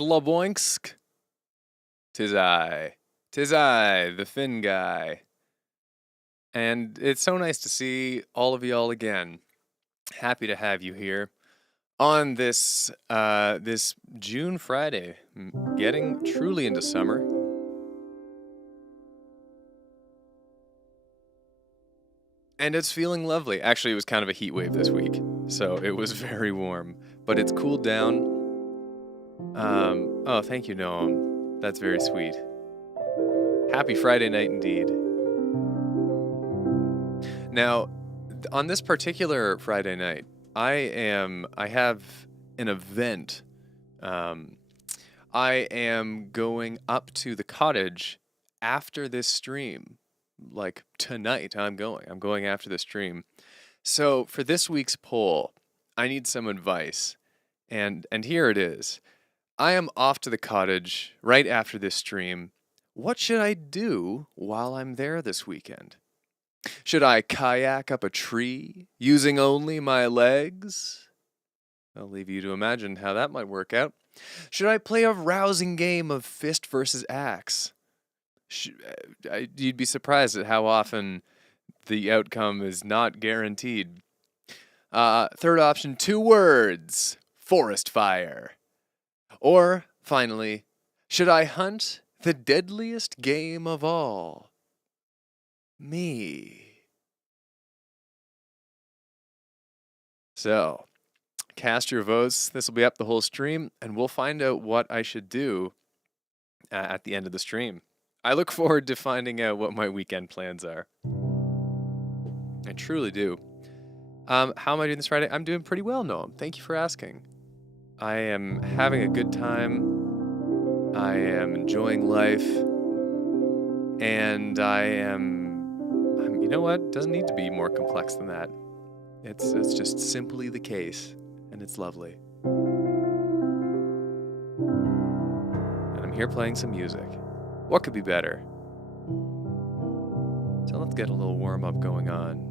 Schlaboinsk. Tis I, the Finn guy. And it's so nice to see all of y'all again. Happy to have you here on this June Friday, getting truly into summer. And it's feeling lovely. Actually, it was kind of a heat wave this week, so it was very warm, but it's cooled down. Oh, thank you, Noam. That's very sweet. Happy Friday night indeed. Now, on this particular Friday night, I have an event. Um, I am going up to the cottage after this stream. Like tonight, I'm going. I'm going after the stream. So for this week's poll, I need some advice. And here it is. I am off to the cottage right after this stream. What should I do while I'm there this weekend? Should I kayak up a tree using only my legs? I'll leave you to imagine how that might work out. Should I play a rousing game of fist versus axe? You'd be surprised at how often the outcome is not guaranteed. Third option, 2 words: forest fire. Or, finally, should I hunt the deadliest game of all? Me. So, cast your votes. This will be up the whole stream, and we'll find out what I should do at the end of the stream. I look forward to finding out what my weekend plans are. I truly do. How am I doing this Friday? I'm doing pretty well, Noam. Thank you for asking. I am having a good time. I am enjoying life. And you know what? Doesn't need to be more complex than that. It's just simply the case, and it's lovely. And I'm here playing some music. What could be better? So let's get a little warm-up going on.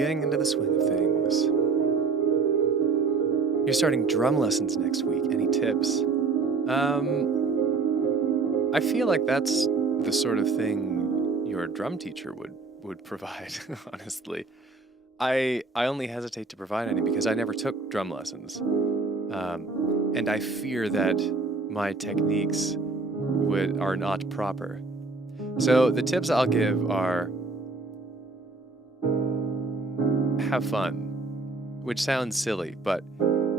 getting into the swing of things. You're starting drum lessons next week. Any tips? I feel like that's the sort of thing your drum teacher would provide, honestly. I only hesitate to provide any because I never took drum lessons. And I fear that my techniques are not proper. So the tips I'll give are have fun, which sounds silly, but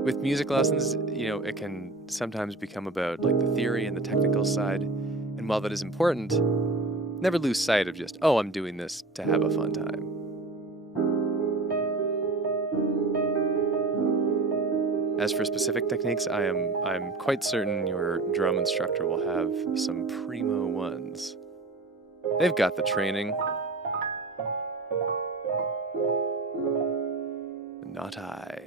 with music lessons, it can sometimes become about like the theory and the technical side. And while that is important, never lose sight of just, oh, I'm doing this to have a fun time. As for specific techniques, I'm quite certain your drum instructor will have some primo ones. They've got the training. Not I.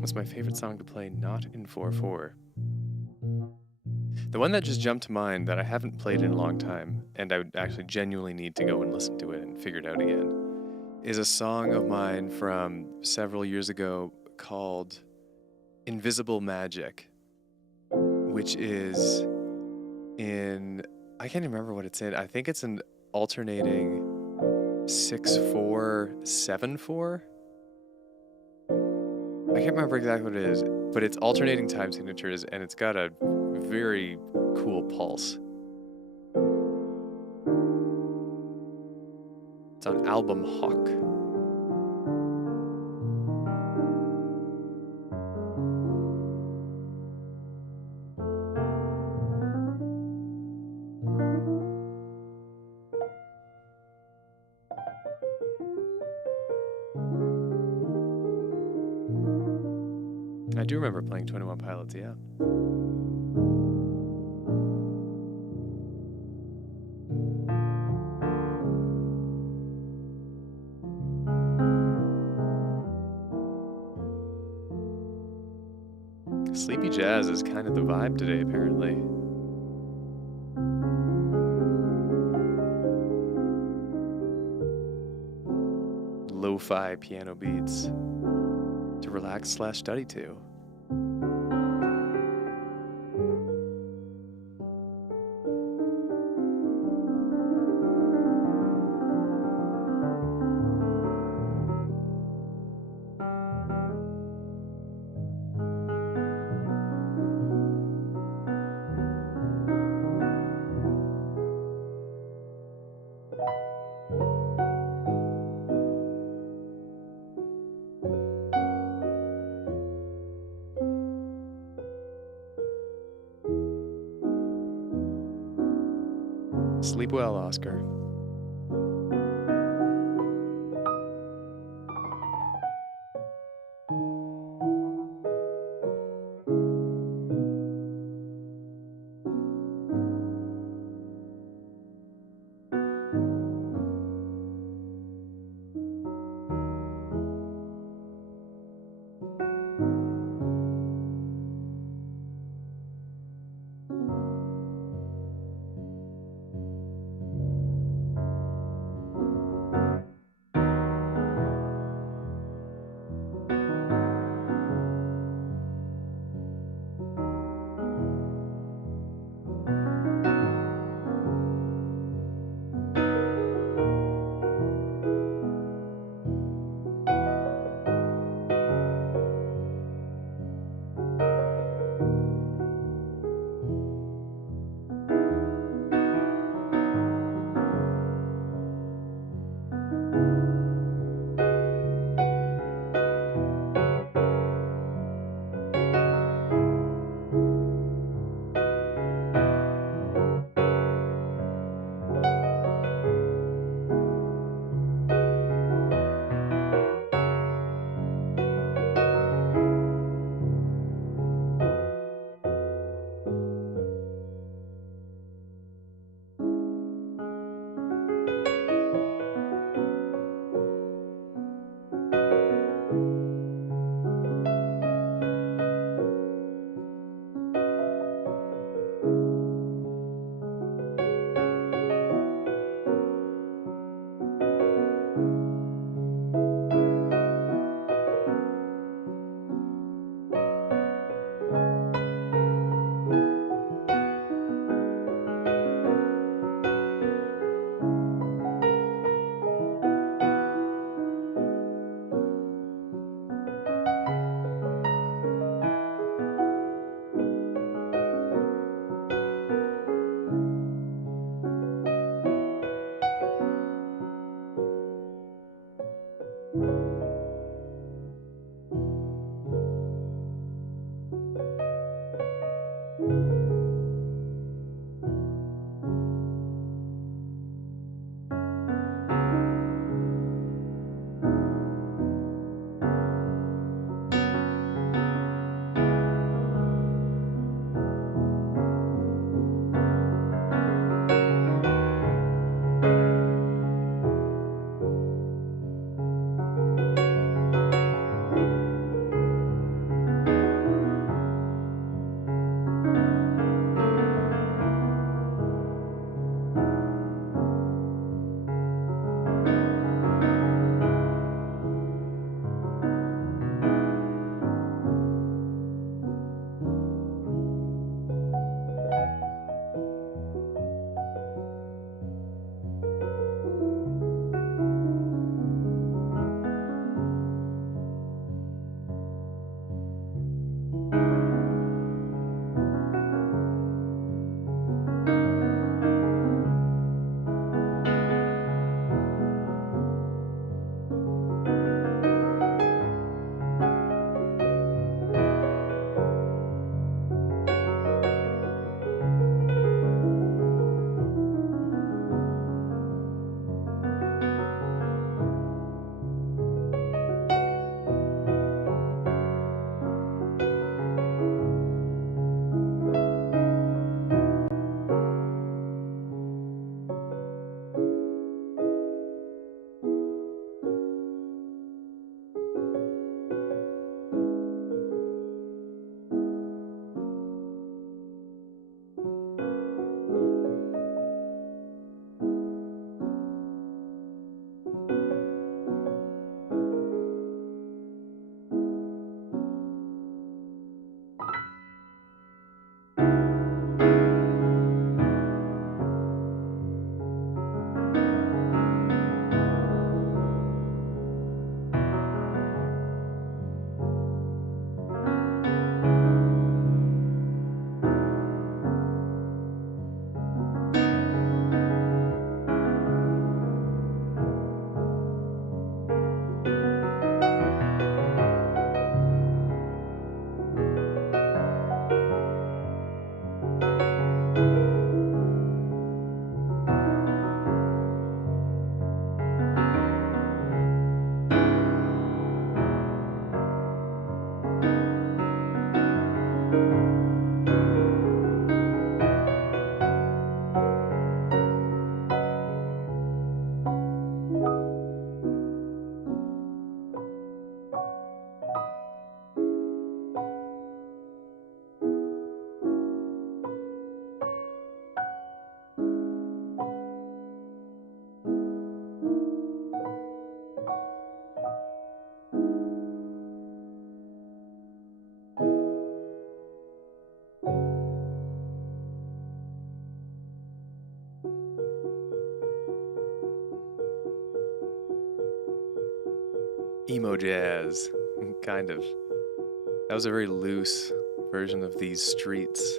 What's my favorite song to play not in 4/4? The one that just jumped to mind that I haven't played in a long time, and I would actually genuinely need to go and listen to it and figure it out again, is a song of mine from several years ago called Invisible Magic, which is in, I can't even remember what it's in. I think it's an alternating 6/4 7/4. I can't remember exactly what it is, but it's alternating time signatures and it's got a very cool pulse. It's on album Hawk. I do remember playing 21 Pilots, yeah. Sleepy jazz is kind of the vibe today, apparently. Lo-fi piano beats to relax/study to. Sleep well, Oscar. emo jazz, kind of. That was a very loose version of These Streets.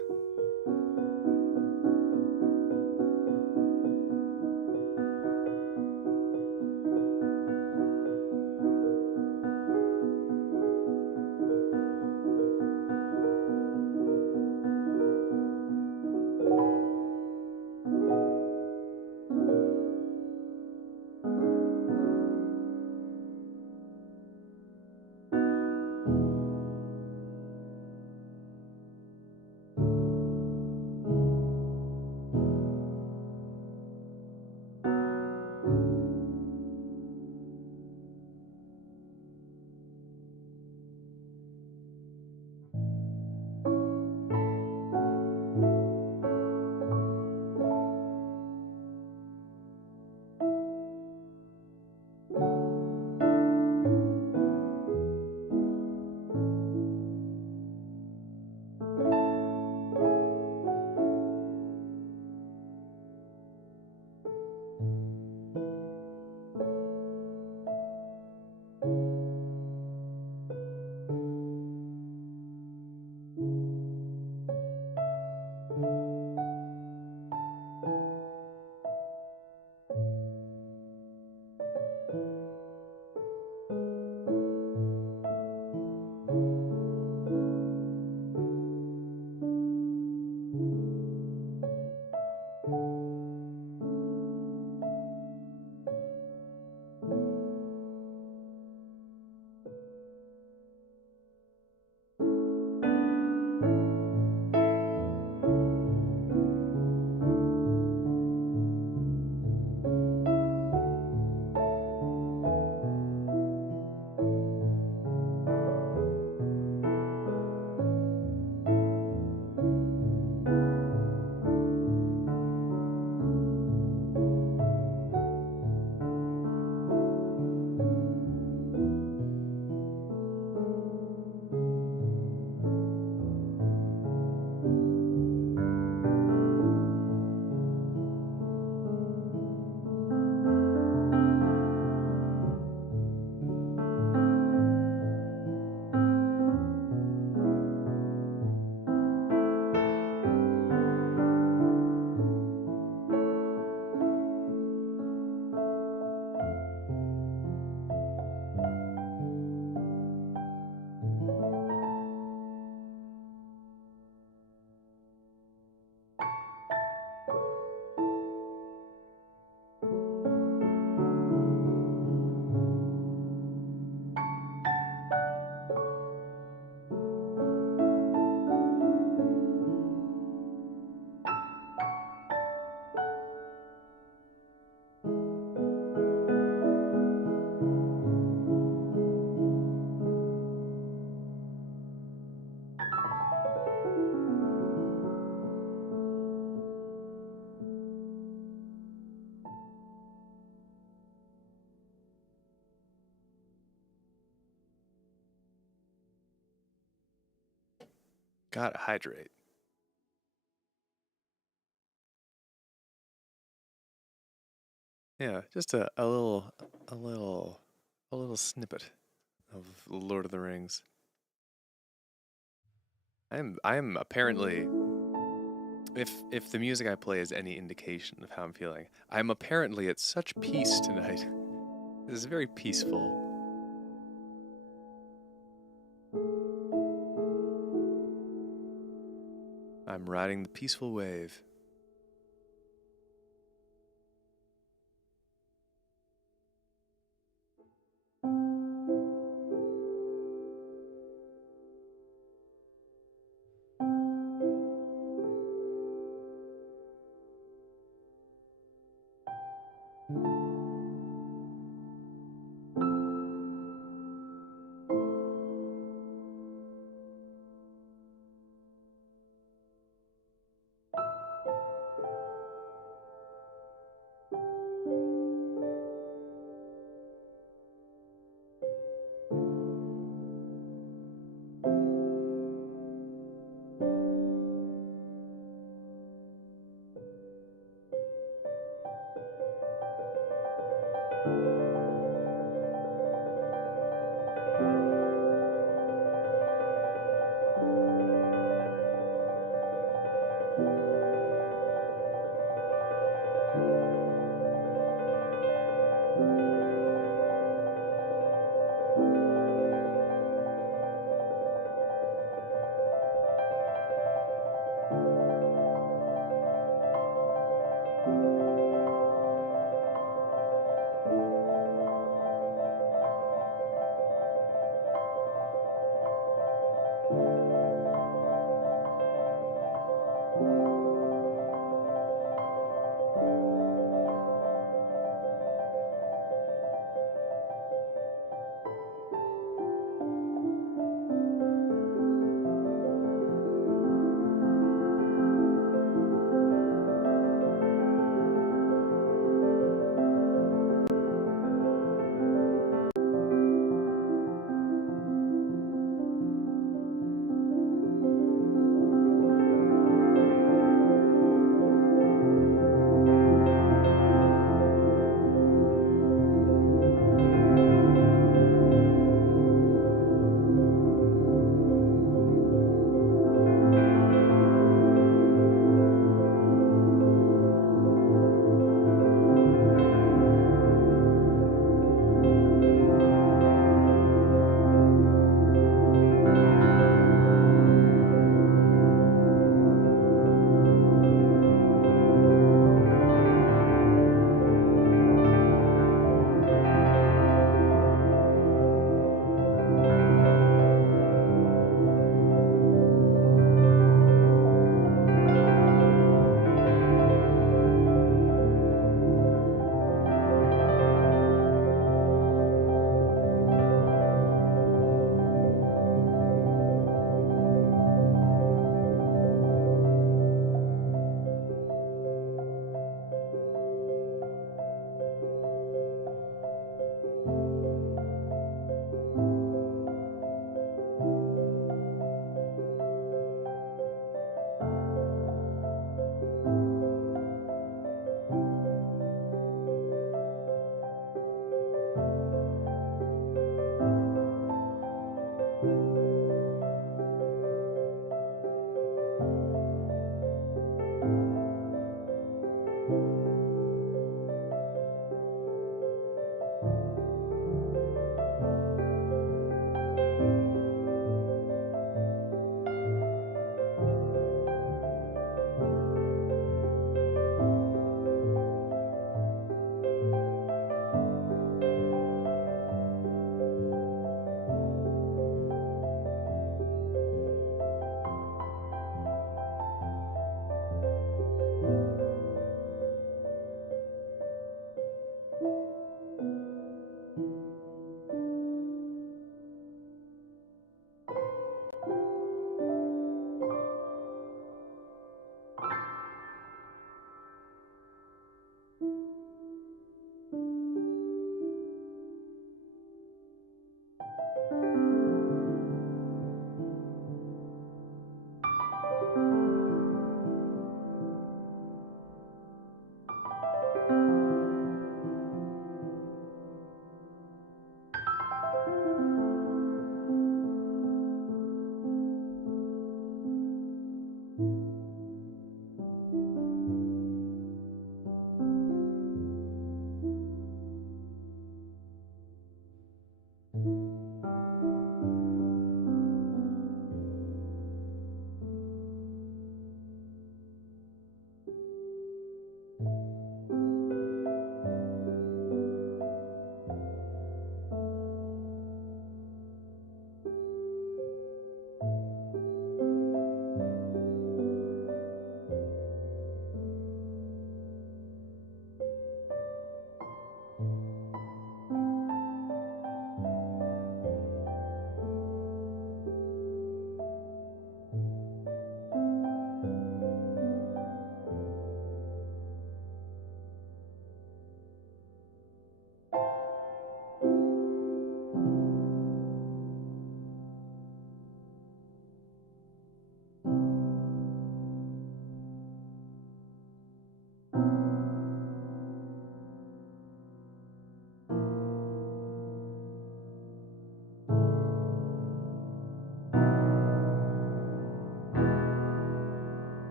Gotta hydrate. Yeah, just a little, a little snippet of Lord of the Rings. I'm apparently, if the music I play is any indication of how I'm feeling, I'm apparently at such peace tonight. This is very peaceful. I'm riding the peaceful wave.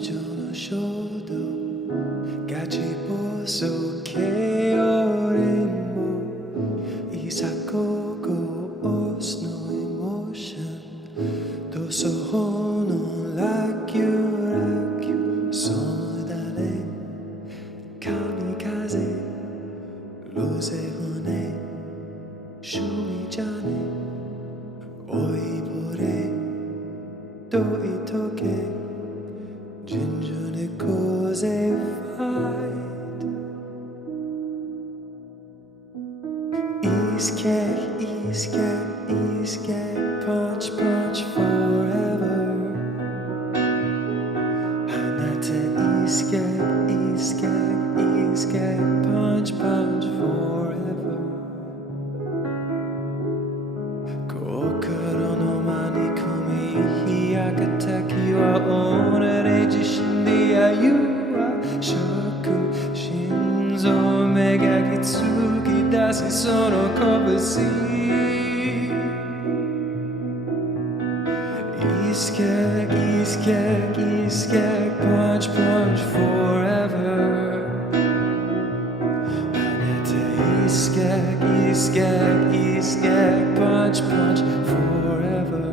情の衝動ガチ暴走系よりもいざここ押すのエモーション塗装のラキュラキュその誰神風ロゼ骨趣味じゃね老いぼれどいとけ尋常猫背ファイEscape, punch, punch forever. Hanate, escape, punch, punch forever. Kokoro no manikomi, hiyakataki wa onare jishin de ayu wa shoku shinzo mega kitsuki dashi sono kobushi. Escape, punch, punch forever. Hanete, escape, punch, punch forever.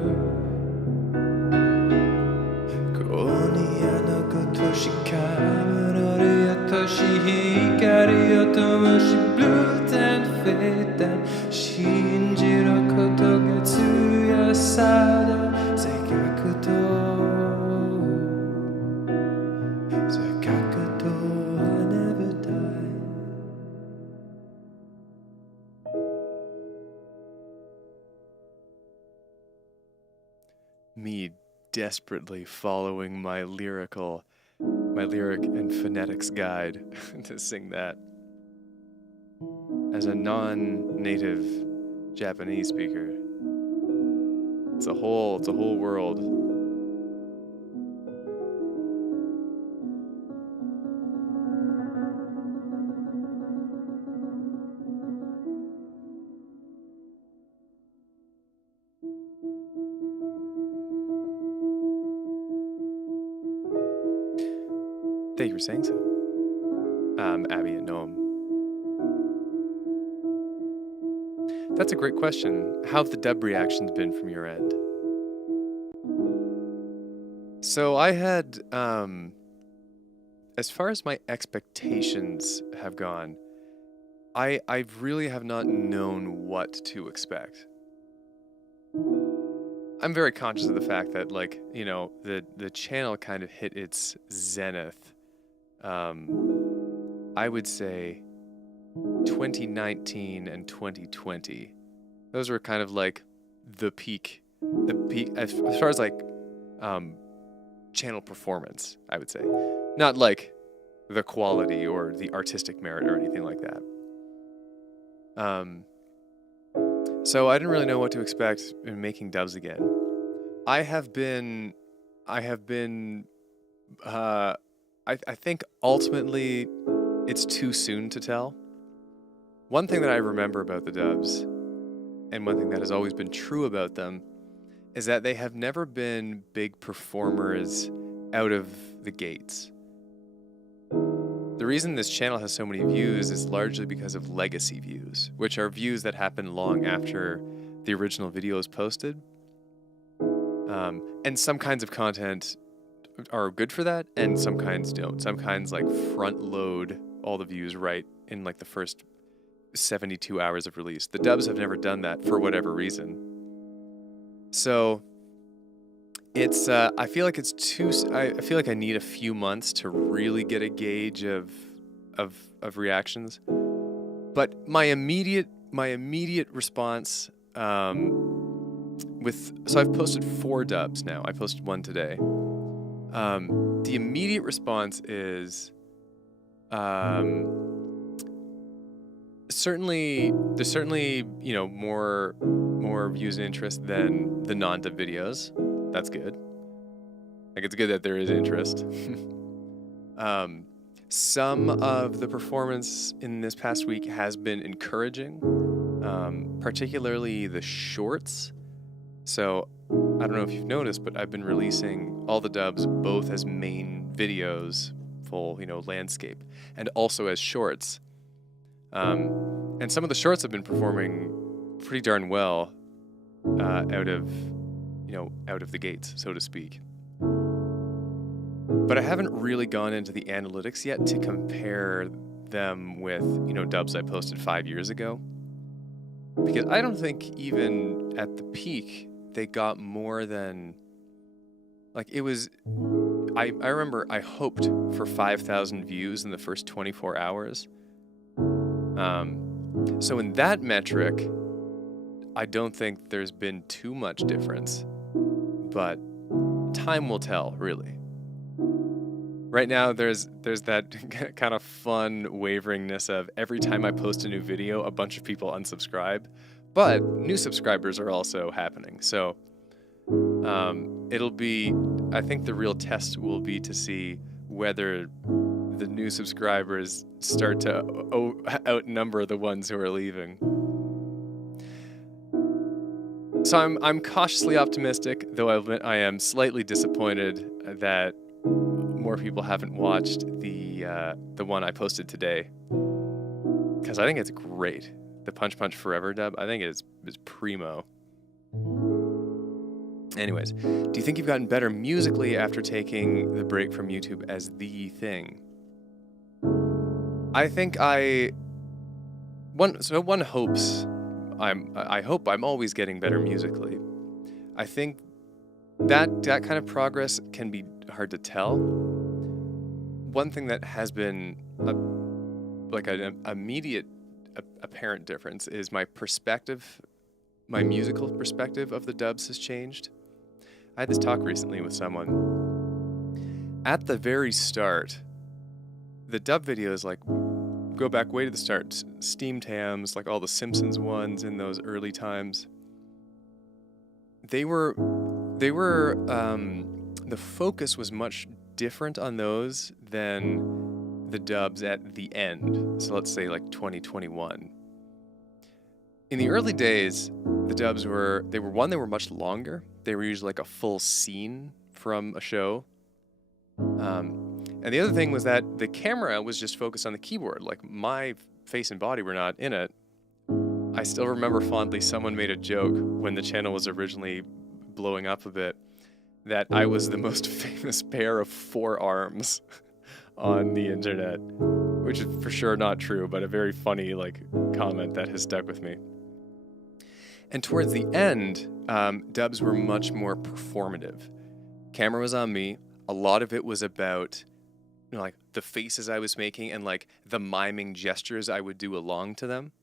Koni ano koto shikamunori otoshi hikari otomoshi blue and fade and shinjiro koto ga tsuyasa da Sakakuto, I never die. Me desperately following my lyric and phonetics guide to sing that. As a non-native Japanese speaker, it's a whole world. Thank you for saying so. Abby at Noam. That's a great question. How have the dub reactions been from your end? So I had, as far as my expectations have gone, I really have not known what to expect. I'm very conscious of the fact that, like, you know, the channel kind of hit its zenith. I would say 2019 and 2020. Those were kind of like the peak as far as like channel performance, I would say. Not like the quality or the artistic merit or anything like that. So I didn't really know what to expect in making dubs again. I think ultimately it's too soon to tell. One thing that I remember about the dubs, and one thing that has always been true about them, is that they have never been big performers out of the gates. The reason this channel has so many views is largely because of legacy views, which are views that happen long after the original video is posted. And some kinds of content are good for that, and some kinds don't. Some kinds like front load all the views right in like the first 72 hours of release. The dubs have never done that for whatever reason. So it's I feel like it's I feel like I need a few months to really get a gauge of reactions. But my immediate response so I've posted 4 dubs now. I posted 1 today. The immediate response is there's certainly, you know, more views and interest than the non-dub videos. That's good. Like, it's good that there is interest. Some of the performance in this past week has been encouraging, particularly the shorts. So I don't know if you've noticed, but I've been releasing all the dubs both as main videos, full, landscape, and also as shorts. And some of the shorts have been performing pretty darn well out of the gates, so to speak. But I haven't really gone into the analytics yet to compare them with, dubs I posted 5 years ago. Because I don't think even at the peak they got more than, it was, I remember I hoped for 5,000 views in the first 24 hours. So in that metric, I don't think there's been too much difference, but time will tell, really. Right now, there's that kind of fun waveringness of every time I post a new video, a bunch of people unsubscribe, but new subscribers are also happening. So it'll be, I think the real test will be to see whether the new subscribers start to outnumber the ones who are leaving. So I'm cautiously optimistic, though I'll admit I am slightly disappointed that more people haven't watched the one I posted today, because I think it's great. The Punch Punch Forever dub, I think it's primo. Anyways, do you think you've gotten better musically after taking the break from YouTube as the thing? I think one hopes I hope I'm always getting better musically. I think that kind of progress can be hard to tell. One thing that has been an immediate apparent difference is my musical perspective of the dubs has changed. I had this talk recently with someone. At the very start, the dub videos, go back way to the start, Steam Tams, all the Simpsons ones in those early times. The focus was much different on those than the dubs at the end. So let's say 2021. In the early days, the dubs were much longer. They were usually a full scene from a show. And the other thing was that the camera was just focused on the keyboard. My face and body were not in it. I still remember fondly someone made a joke when the channel was originally blowing up a bit that I was the most famous pair of forearms on the internet, which is for sure not true, but a very funny comment that has stuck with me. And towards the end, dubs were much more performative. Camera was on me. A lot of it was about the faces I was making and the miming gestures I would do along to them.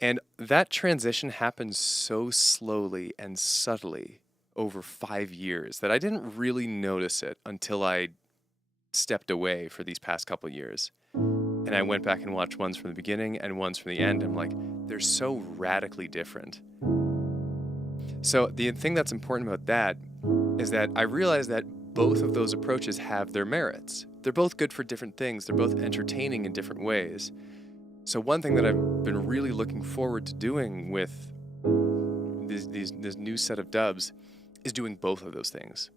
And that transition happened so slowly and subtly over 5 years that I didn't really notice it until I stepped away for these past couple years. And I went back and watched ones from the beginning and ones from the end. I'm they're so radically different. So the thing that's important about that is that I realized that both of those approaches have their merits. They're both good for different things. They're both entertaining in different ways. So one thing that I've been really looking forward to doing with this new set of dubs is doing both of those things.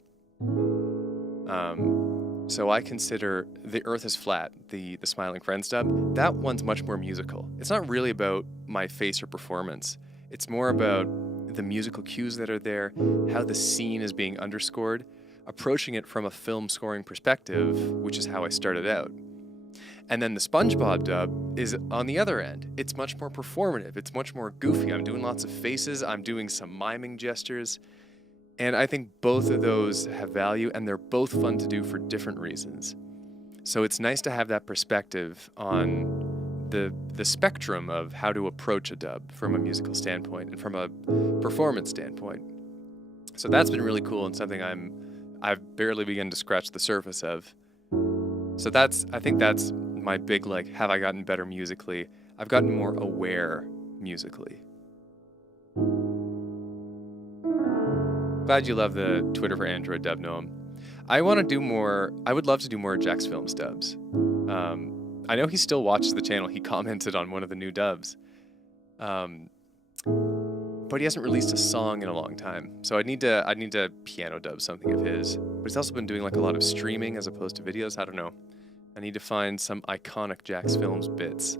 So I consider The Earth is Flat, the Smiling Friends dub, that one's much more musical. It's not really about my face or performance. It's more about the musical cues that are there, how the scene is being underscored, approaching it from a film scoring perspective, which is how I started out. And then the SpongeBob dub is on the other end. It's much more performative. It's much more goofy. I'm doing lots of faces. I'm doing some miming gestures. And I think both of those have value, and they're both fun to do for different reasons. So it's nice to have that perspective on the spectrum of how to approach a dub from a musical standpoint and from a performance standpoint. So that's been really cool and something I've barely begun to scratch the surface of. So I think that's my big, have I gotten better musically? I've gotten more aware musically. Glad you love the Twitter for Android dub, Noam. I would love to do more Jax Films dubs. I know he still watches the channel. He commented on one of the new dubs. but he hasn't released a song in a long time. So I need to piano dub something of his. But he's also been doing like a lot of streaming as opposed to videos. I don't know. I need to find some iconic Jax Films bits.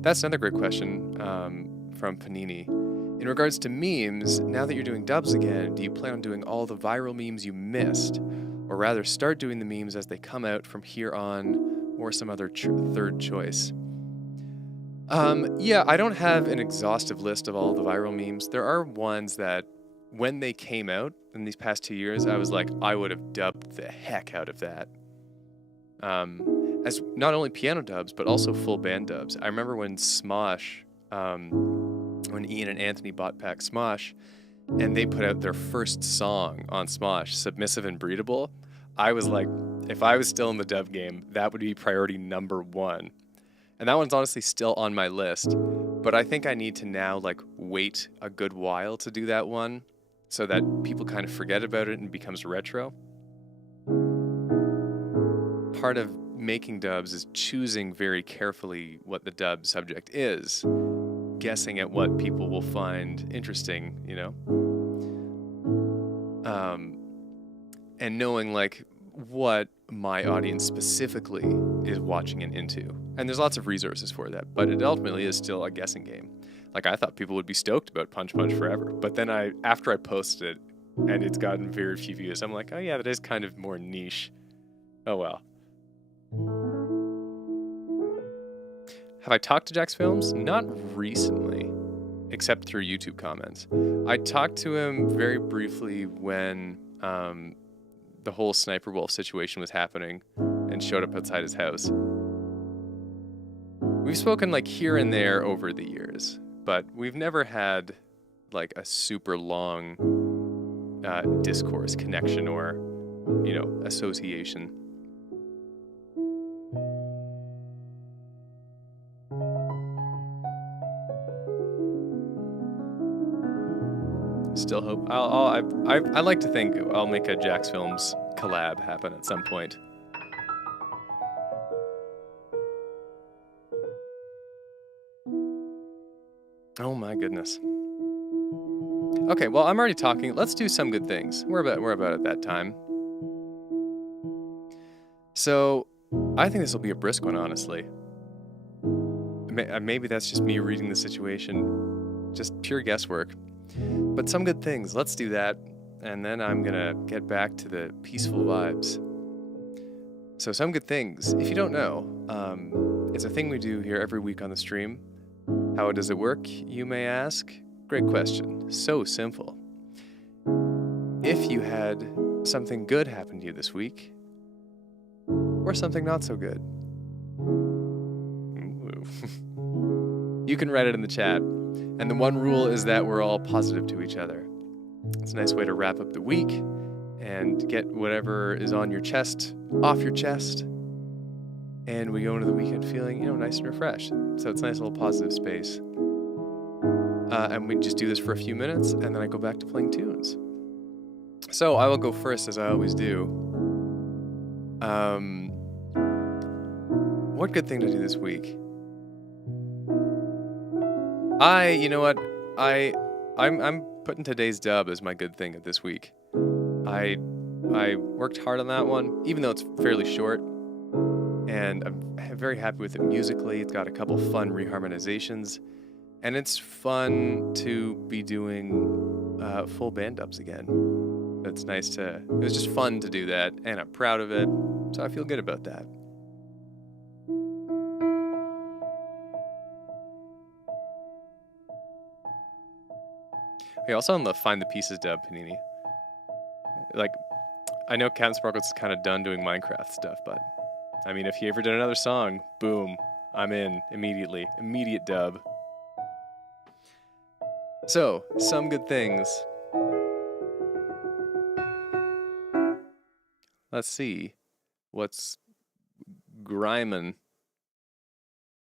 That's another great question from Panini. In regards to memes, now that you're doing dubs again, do you plan on doing all the viral memes you missed? Or rather, start doing the memes as they come out from here on, or some other third choice? Yeah, I don't have an exhaustive list of all the viral memes. There are ones that, when they came out in these past 2 years, I was like, I would have dubbed the heck out of that. As not only piano dubs, but also full band dubs. I remember when Smosh, when Ian and Anthony bought Pack Smosh, and they put out their first song on Smosh, Submissive and Breedable, I was like, if I was still in the dub game, that would be priority number 1. And that one's honestly still on my list, but I think I need to now like wait a good while to do that one so that people kind of forget about it and becomes retro. Part of making dubs is choosing very carefully what the dub subject is, guessing at what people will find interesting, you know? And knowing like what my audience specifically is watching and into. And there's lots of resources for that, but it ultimately is still a guessing game. Like I thought people would be stoked about Punch Punch Forever, but then after I posted it and it's gotten very few views, I'm like, oh yeah, that is kind of more niche. Oh well. Have I talked to Jax Films? Not recently, except through YouTube comments. I talked to him very briefly when the whole Sniper Wolf situation was happening and showed up outside his house. We've spoken like here and there over the years, but we've never had like a super long discourse connection or, you know, association. Still hope. I like to think I'll make a Jax Films collab happen at some point. Oh my goodness. Okay, well I'm already talking. Let's do some good things. We're about at that time. So I think this will be a brisk one, honestly. Maybe that's just me reading the situation, just pure guesswork. But some good things. Let's do that, and then I'm gonna get back to the peaceful vibes. So some good things. If you don't know, it's a thing we do here every week on the stream. How does it work, you may ask? Great question. So simple. If you had something good happen to you this week, or something not so good, you can write it in the chat. And the one rule is that we're all positive to each other. It's a nice way to wrap up the week and get whatever is on your chest off your chest. And we go into the weekend feeling, you know, nice and refreshed. So it's a nice little positive space. And we just do this for a few minutes, and then I go back to playing tunes. So I will go first, as I always do. What good thing to do this week? You know what? I'm putting today's dub as my good thing of this week. I worked hard on that one, even though it's fairly short, and I'm very happy with it musically. It's got a couple fun reharmonizations, and it's fun to be doing full band dubs again. It's nice to. It was just fun to do that, and I'm proud of it, so I feel good about that. Okay, also on the Find the Pieces dub, Panini. Like, I know Captain Sparkles is kind of done doing Minecraft stuff, but I mean, if he ever did another song, boom, I'm in immediately. Immediate dub. So, some good things. Let's see. What's grimin'?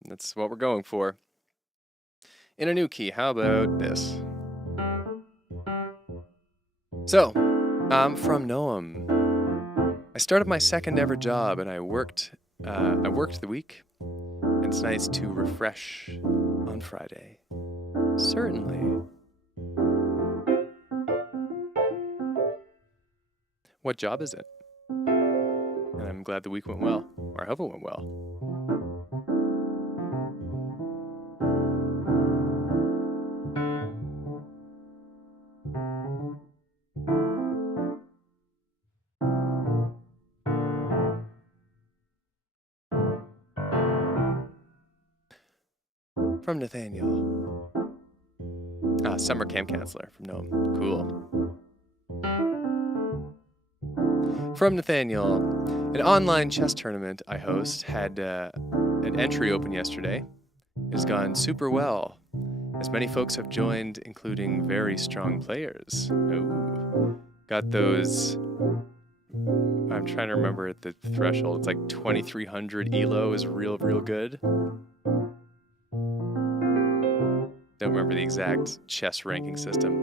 That's what we're going for. In a new key, how about this? So, I'm from Noam. I started my second ever job, and I worked the week. It's nice to refresh on Friday. Certainly. What job is it? And I'm glad the week went well, or I hope it went well. From Nathaniel. Summer camp counselor from Nome. Cool. From Nathaniel. An online chess tournament I host had an entry open yesterday. It has gone super well, as many folks have joined, including very strong players. Ooh. Got those... I'm trying to remember the threshold. It's like 2,300 ELO is real good. Don't remember the exact chess ranking system.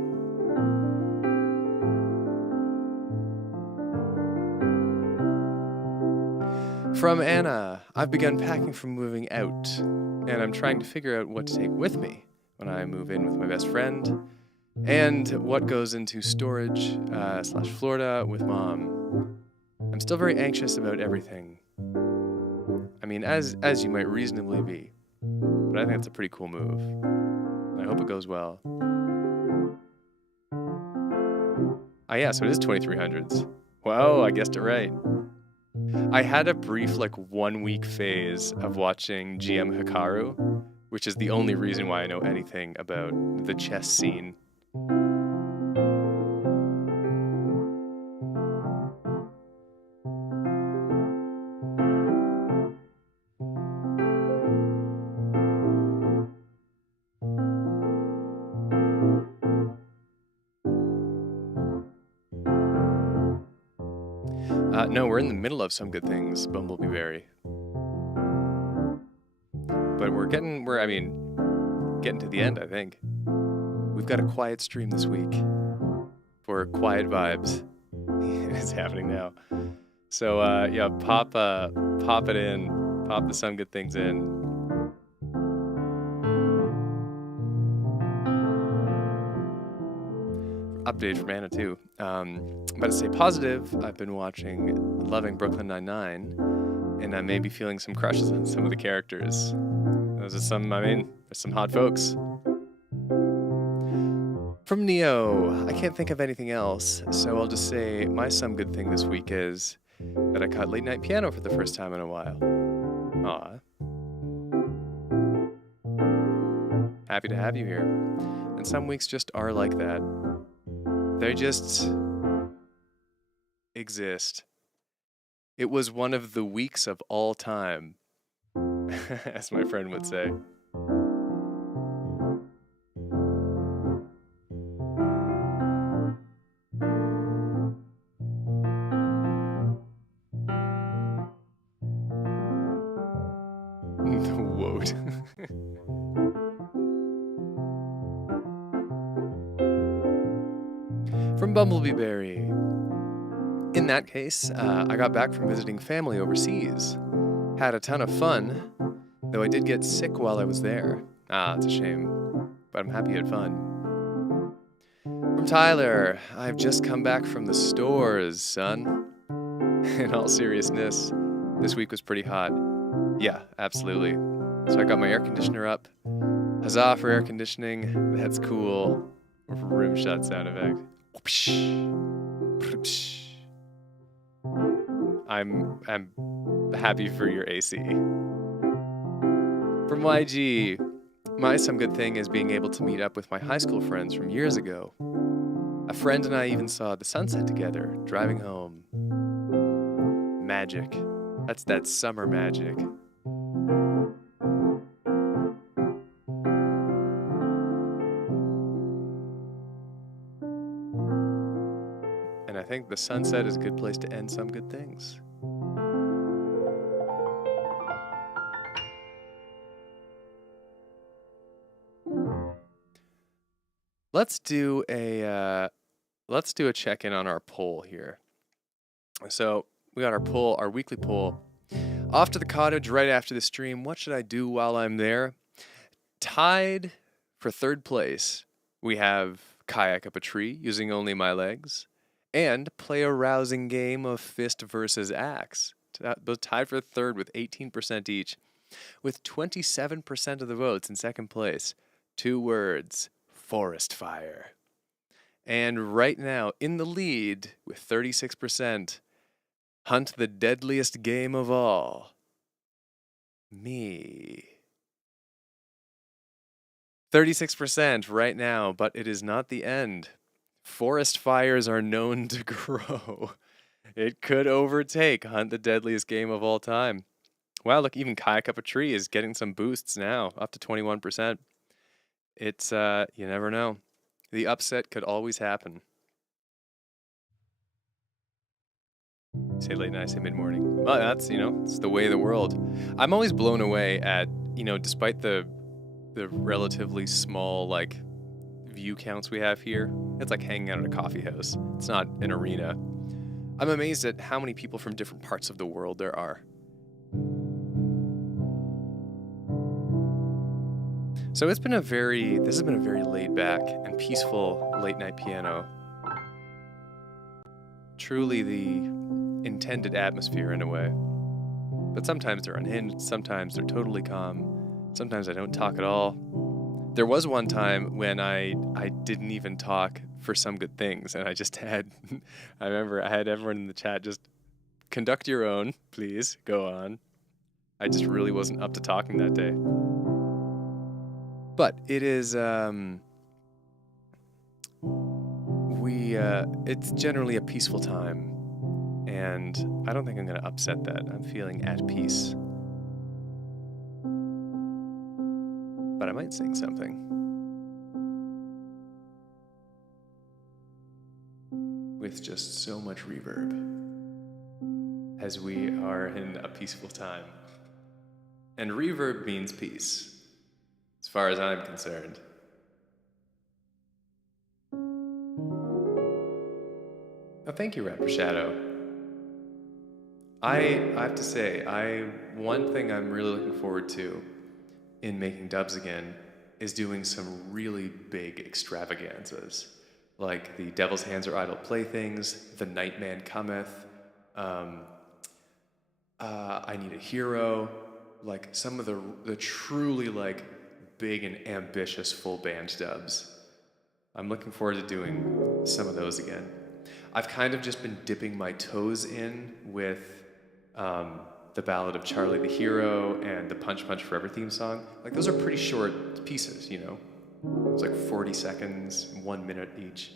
From Anna, I've begun packing for moving out, and I'm trying to figure out what to take with me when I move in with my best friend, and what goes into storage / Florida with mom. I'm still very anxious about everything. I mean, as you might reasonably be, but I think it's a pretty cool move. I hope it goes well. Yeah, so it is 2300s. Wow, I guessed it right. I had a brief 1 week phase of watching GM Hikaru, which is the only reason why I know anything about the chess scene. No, we're in the middle of some good things, Bumblebee Berry. But we're getting to the end, I think. We've got a quiet stream this week for quiet vibes. It's happening now. So yeah, pop it in, pop the Some Good Things in. Update from Anna too. But to stay positive, I've been loving Brooklyn Nine-Nine, and I may be feeling some crushes on some of the characters. Those are there's some hot folks. From Neo, I can't think of anything else, so I'll just say my Some Good Thing this week is that I caught late night piano for the first time in a while. Aw. Happy to have you here. And some weeks just are like that. They just exist. It was one of the weeks of all time, as my friend would say. The woad. From Bumblebee Berry. In that case, I got back from visiting family overseas. Had a ton of fun, though I did get sick while I was there. It's a shame, but I'm happy you had fun. From Tyler, I've just come back from the stores, son. In all seriousness, this week was pretty hot. Yeah, absolutely. So I got my air conditioner up. Huzzah for air conditioning. That's cool. Rim shot sound effect. I'm happy for your AC. From YG, my Some Good Thing is being able to meet up with my high school friends from years ago. A friend and I even saw the sunset together, driving home. Magic. That's that summer magic. And I think the sunset is a good place to end Some Good Things. Let's do a check-in on our poll here. So we got our weekly poll. Off to the cottage right after the stream. What should I do while I'm there? Tied for third place, we have kayak up a tree using only my legs and play a rousing game of fist versus axe. Both tied for third with 18% each, with 27% of the votes in second place. 2 words: forest fire. And right now, in the lead with 36%, hunt the deadliest game of all. Me. 36% right now, but it is not the end. Forest fires are known to grow. It could overtake Hunt the Deadliest Game of All Time. Wow, look, even Kayak Up a Tree is getting some boosts now, up to 21%. It's, you never know. The upset could always happen. Say late night, say mid-morning. Well, that's, it's the way of the world. I'm always blown away at, despite the relatively small, view counts we have here. It's like hanging out at a coffee house. It's not an arena. I'm amazed at how many people from different parts of the world there are. So this has been a very laid back and peaceful late night piano. Truly the intended atmosphere in a way. But sometimes they're unhinged, sometimes they're totally calm, sometimes I don't talk at all. There was one time when I didn't even talk for some good things, and I just had, I remember I had everyone in the chat just conduct your own, please, go on. I just really wasn't up to talking that day. But it is, it's generally a peaceful time, and I don't think I'm going to upset that. I'm feeling at peace. But I might sing something. With just so much reverb. As we are in a peaceful time. And reverb means peace. As far as I'm concerned. Oh, thank you, Rapper Shadow. I have to say, one thing I'm really looking forward to in making dubs again is doing some really big extravaganzas, like the Devil's Hands Are Idle Playthings, The Nightman Cometh, I Need a Hero, like some of the truly big and ambitious full band dubs. I'm looking forward to doing some of those again. I've kind of just been dipping my toes in with the Ballad of Charlie the Hero and the Punch Punch Forever theme song. Those are pretty short pieces, It's 40 seconds, 1 minute each.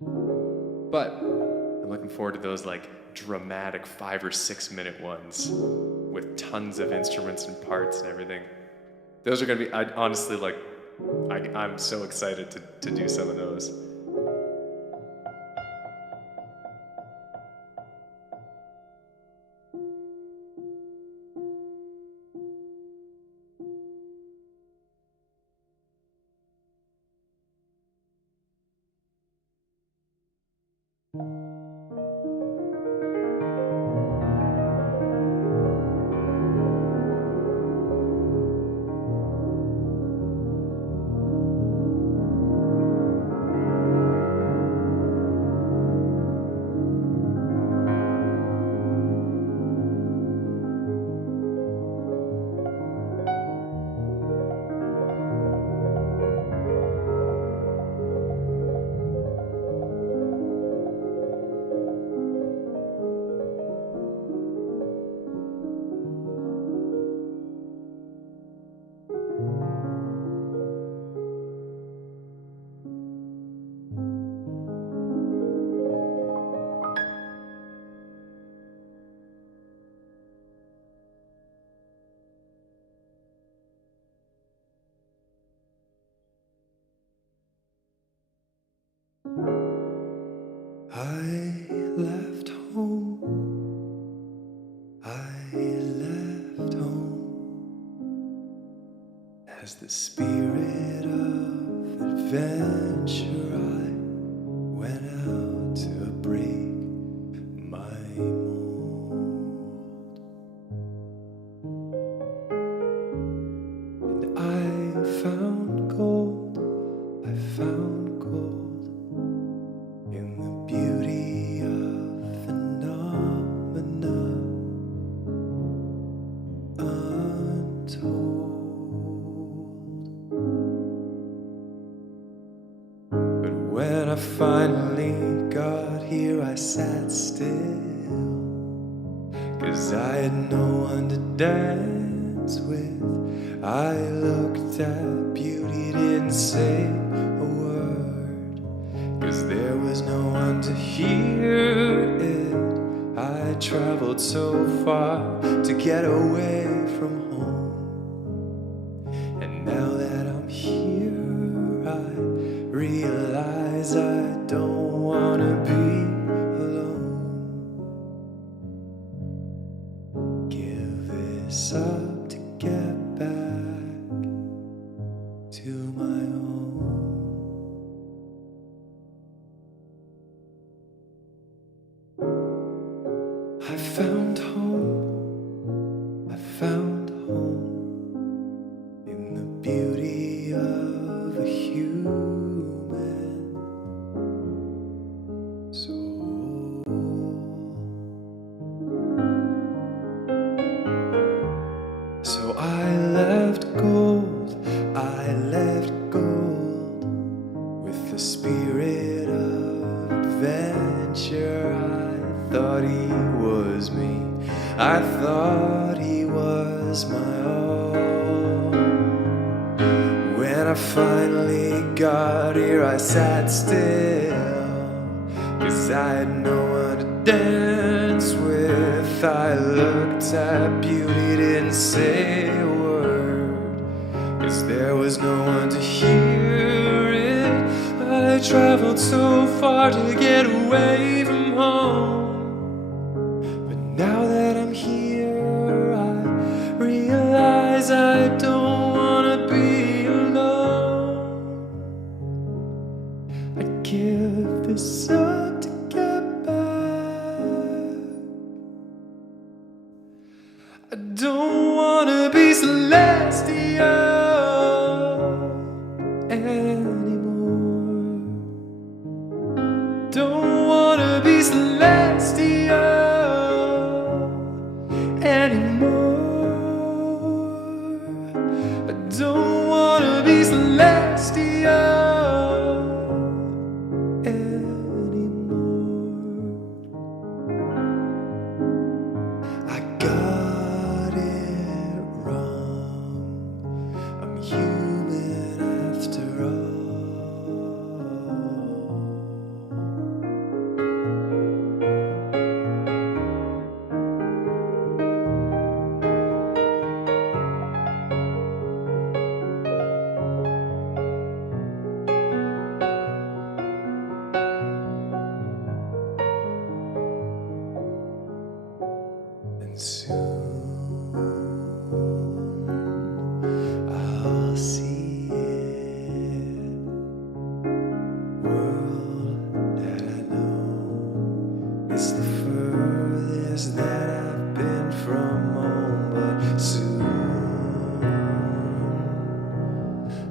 But I'm looking forward to those dramatic 5 or 6 minute ones with tons of instruments and parts and everything. Those are gonna be, honestly, I'm so excited to do some of those. I left home. I left home as the spirit of adventure. I went out to break my mold. I sat still, 'cause I had no one to dance with. I looked at beauty, didn't say a word, 'cause there was no one to hear it. I traveled so far to get away from home, and now that I'm here I realize I don't wanna be alone. Give this up to get back to my own. I found home, I found home in the beauty of a human soul. So I left gold, I left gold with the spirit of adventure. I thought he was me, I thought he was my all. When I finally got here I sat still, 'cause I had no one to dance with. I looked at beauty, didn't say a word, 'cause there was no one to hear it. I traveled so far to get away from home, but now that I'm here I realize I don't wanna be alone. I'd give this up to get back. I don't wanna be celestial anymore. Don't wanna be celestial anymore. I don't wanna be celestial anymore. I got it wrong. I'm human after all. And soon I'll see it, world that I know. It's the furthest that I've been from home, but soon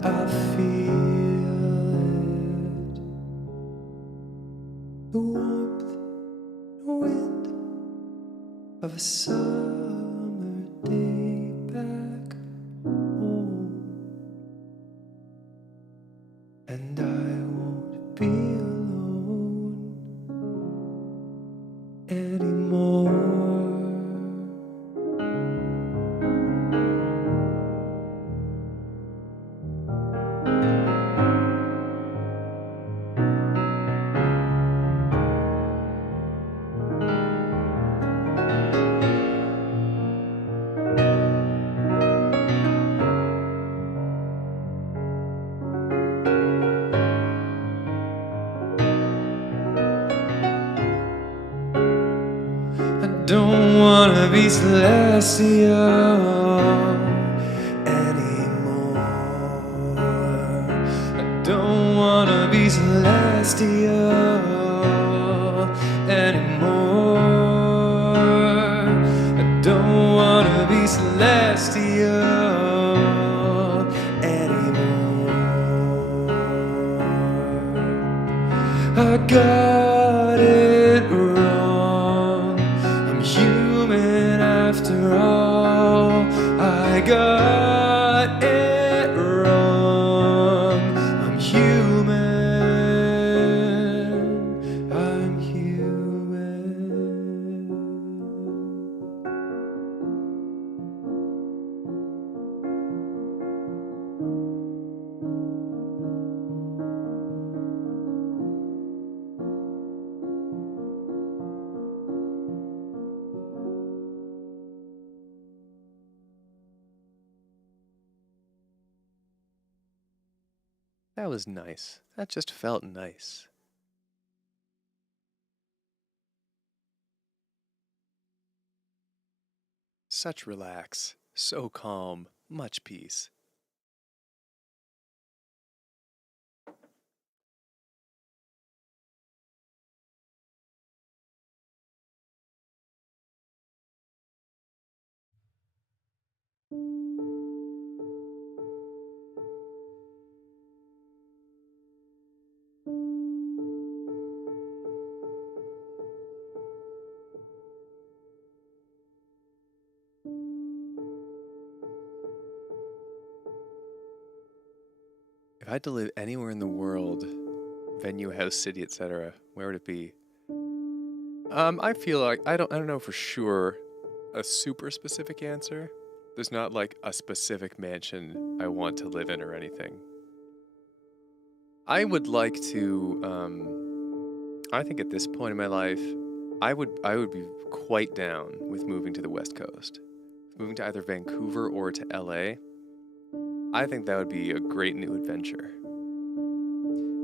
I'll feel it, the warmth, the wind of a summer day back home, and I won't be alone anymore. I don't wanna be celestial anymore. I don't wanna be celestial anymore. I don't wanna be celestial anymore. I got it wrong. I'm human after all. I got it wrong. I'm human. That was nice. That just felt nice. Such relax, so calm, much peace. If I had to live anywhere in the world, venue, house, city, etc., where would it be? I feel like I don't know for sure a super specific answer. There's not like a specific mansion I want to live in or anything. I would like to I think at this point in my life, I would be quite down with moving to the West Coast. Moving to either Vancouver or to LA. I think that would be a great new adventure.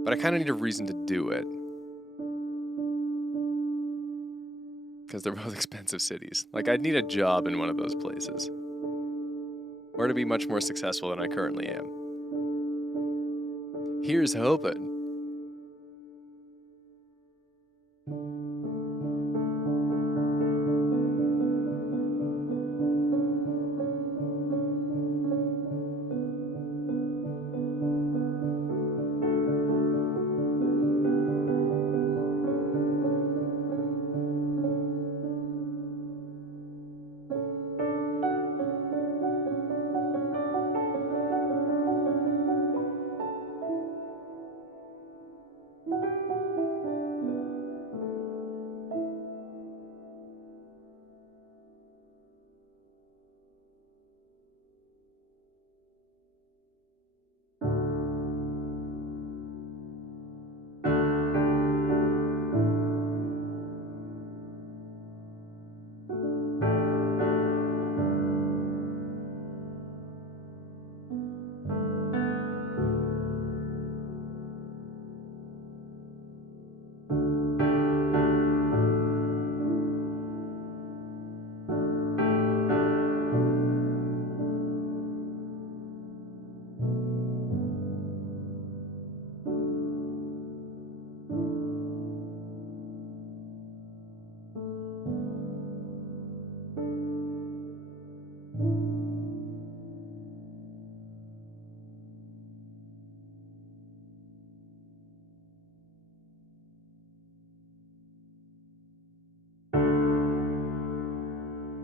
But I kind of need a reason to do it because they're both expensive cities. Like, I'd need a job in one of those places or to be much more successful than I currently am. Here's hoping.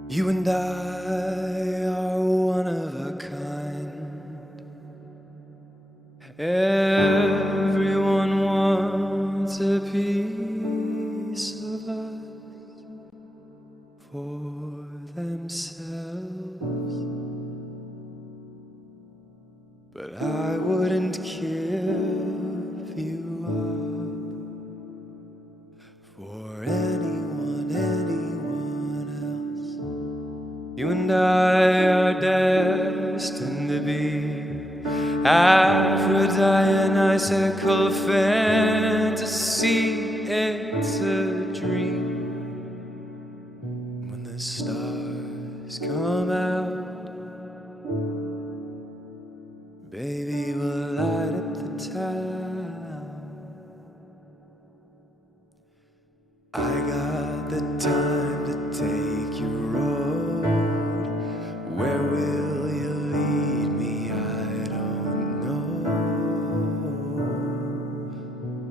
You and I are one of a kind. Everyone wants a piece of us for themselves. But I wouldn't give you up for anyone else. You and I are destined to be Aphrodisiacal fantasy. It's a dream. When the stars come out, baby, we'll light up the town. I got the time to take you road. Where will you lead me? I don't know.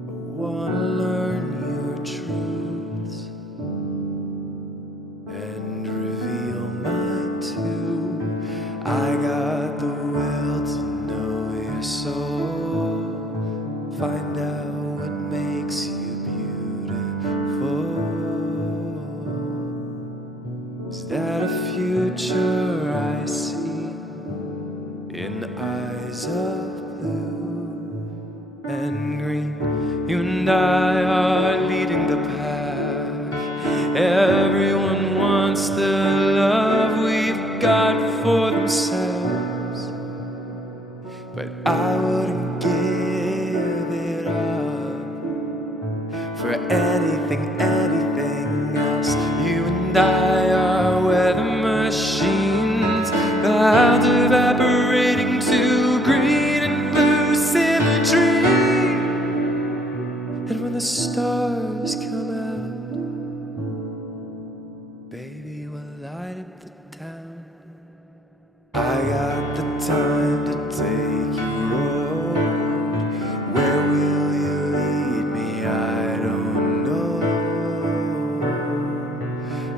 I wanna learn your truths and reveal mine too. I got the will to know your soul. Find out what makes you beautiful. Is that a future I see in eyes of blue and green? You and I are leading the path. Everyone wants the love we've got for themselves, but I wouldn't give anything else. You and I are weather machines, clouds evaporating to green and blue symmetry. And when the stars come out, baby, we'll light up the town. I got the time to take you road. Where will you lead me? I don't know.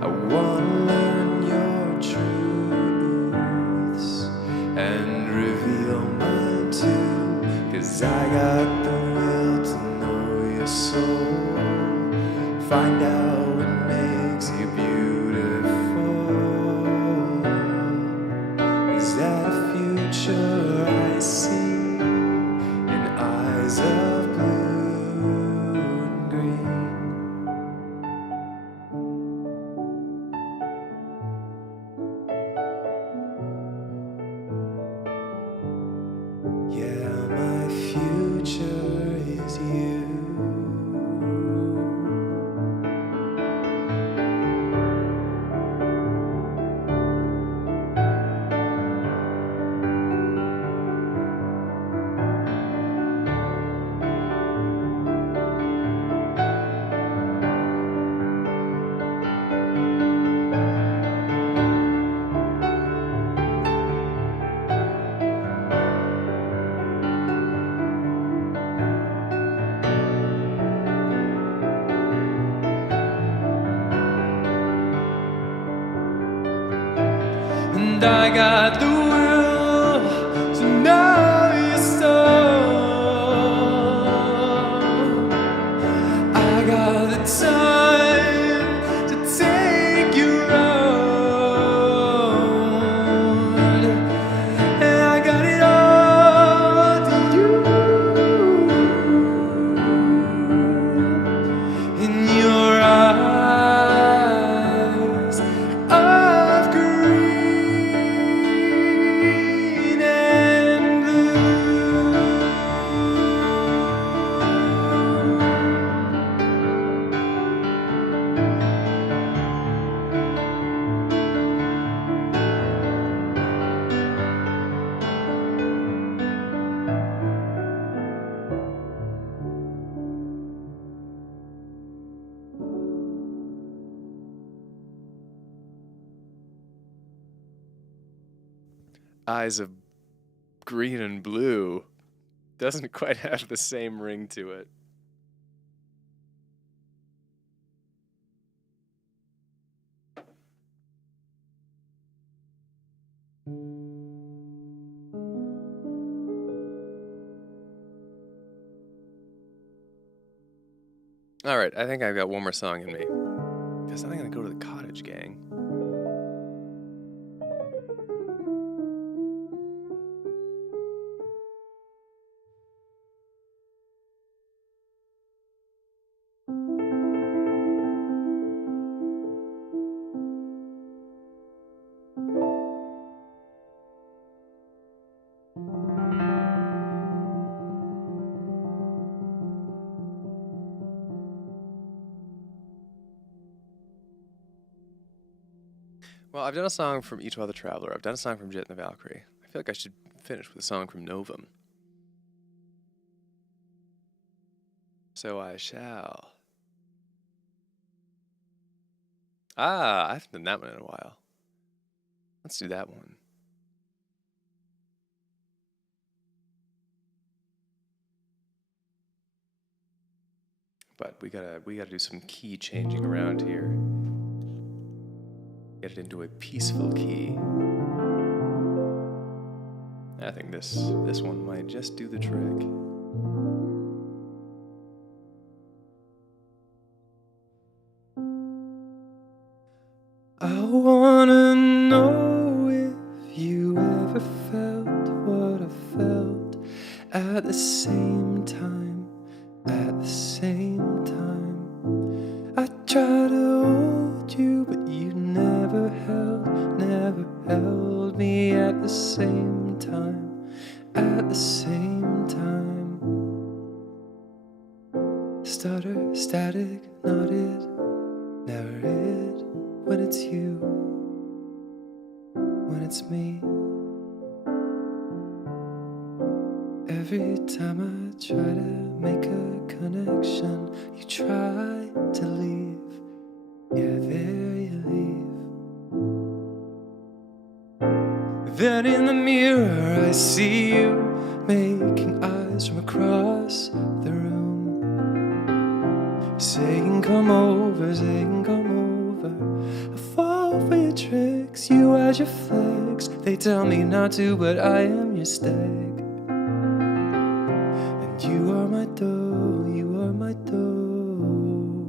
I wanna learn your truths and reveal mine too. 'Cause I got the will to know your soul. Find out what makes you beautiful. Is that a future I see in eyes of blue and green? Yeah, my future is you. And I got the will to know your soul. I got the time to take you road. And I got it all to you. In your eyes of green and blue. Eyes of green and blue doesn't quite have the same ring to it. All right, I think I've got one more song in me. Guess I'm gonna go to the Cottage Gang. Well, I've done a song from Each Other Traveler. I've done a song from Jet and the Valkyrie. I feel like I should finish with a song from Novum. So I shall. Ah, I haven't done that one in a while. Let's do that one. But we gotta do some key changing around here. Get it into a peaceful key. I think this one might just do the trick. I wanna know if you ever felt what I felt at the same time, at the same time. I try to hold you, but you never held me at the same time, at the same time. Stutter, static, not it's you, when it's me. Every time I try to make a connection, you try to leave. Yeah, there you leave. Then in the mirror I see you making eyes from across the room, saying come over, saying come over. I fall for your tricks, you hide your flex. They tell me not to, but I am your stag. You are my dough, you are my dough.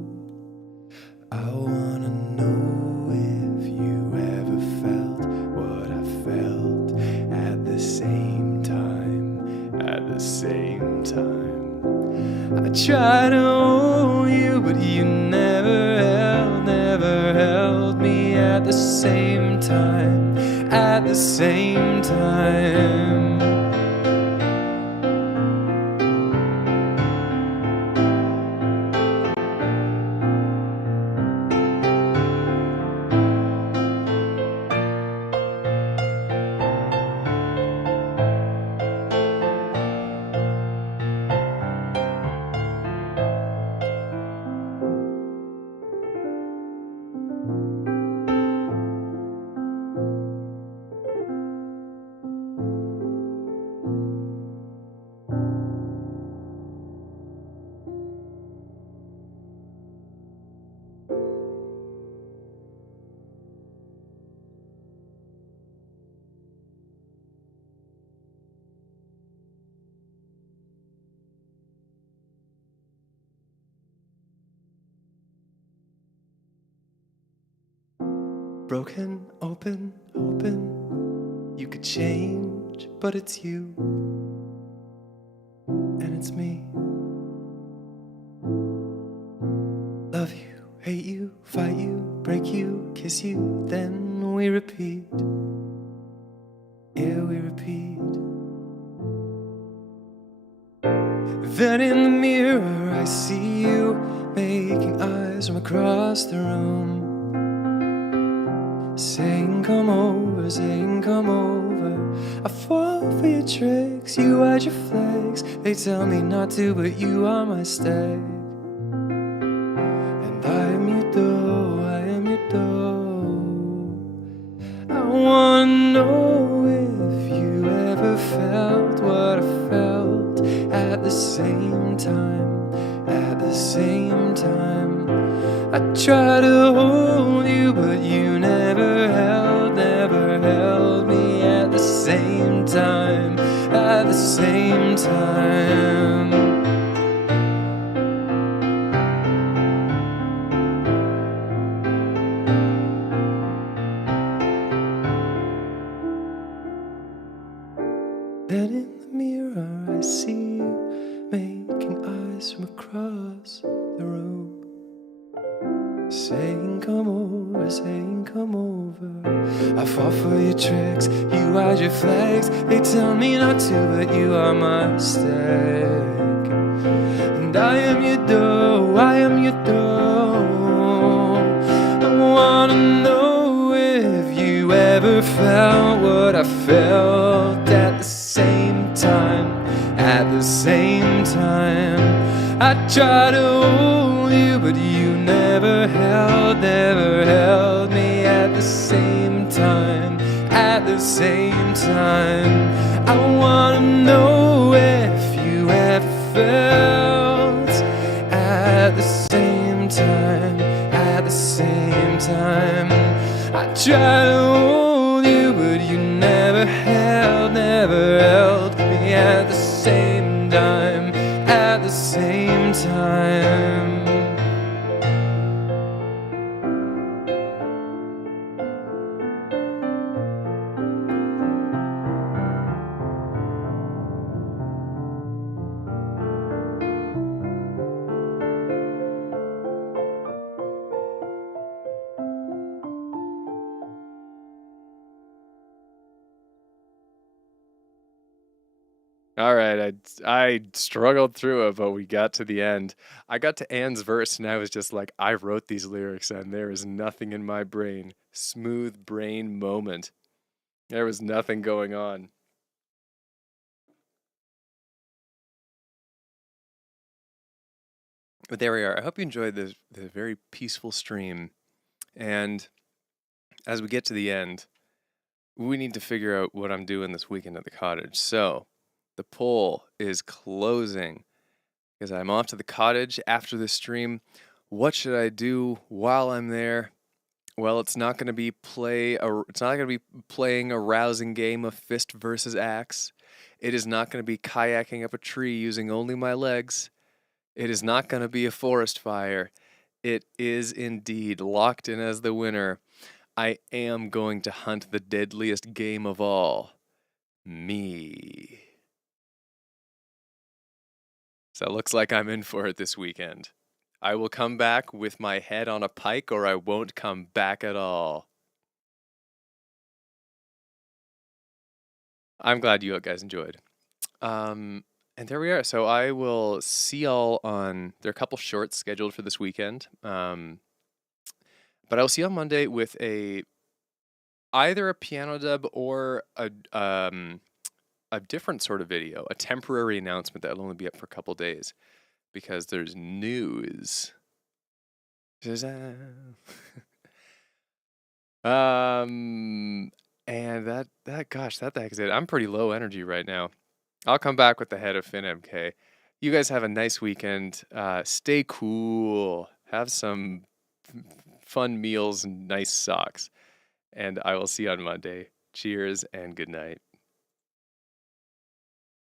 I wanna know if you ever felt what I felt at the same time, at the same time. I try to hold you, but you never held me at the same time, at the same time. Broken, open, you could change, but it's you, and it's me. Love you, hate you, fight you, break you, kiss you, then we repeat. Yeah, we repeat. Then in the mirror I see you making eyes from across the room, saying come over, saying come over. I fall for your tricks, you hide your flex. They tell me not to, but you are my stag. And I am your dough, I am your dough. I wanna know if you ever felt what I felt at the same time, at the same time. I try to hold you, but you never held me at the same time, at the same time. Then in the mirror I see you making eyes from across the room, saying come over, saying come over. I fall for your tricks, you hide your flags. They tell me not to, but you are my stag. And I am your dough, I am your dough. I wanna know if you ever felt what I felt at the same time, at the same time. I try to hold you, but you never held me at the same time, at the same time. I wanna know if you ever felt at the same time, at the same time. I try to hold you, but you never held me at the same time, at the same time. All right, I struggled through it, but we got to the end. I got to Anne's verse, and I was just like, I wrote these lyrics, and there is nothing in my brain. Smooth brain moment. There was nothing going on. But there we are. I hope you enjoyed the very peaceful stream. And as we get to the end, we need to figure out what I'm doing this weekend at the cottage. So the poll is closing because I'm off to the cottage after the stream. What should I do while I'm there? Well, it's not going to be it's not going to be playing a rousing game of fist versus axe. It is not going to be kayaking up a tree using only my legs. It is not going to be a forest fire. It is indeed locked in as the winner. I am going to hunt the deadliest game of all, me. So it looks like I'm in for it this weekend. I will come back with my head on a pike, or I won't come back at all. I'm glad you guys enjoyed. And there we are. So I will see y'all on. There are a couple shorts scheduled for this weekend. But I'll see you on Monday with either a piano dub or a different sort of video, a temporary announcement that will only be up for a couple days because there's news. And that gosh, that the heck is it. I'm pretty low energy right now. I'll come back with the head of FinMK. You guys have a nice weekend. Stay cool. Have some fun meals and nice socks. And I will see you on Monday. Cheers and good night.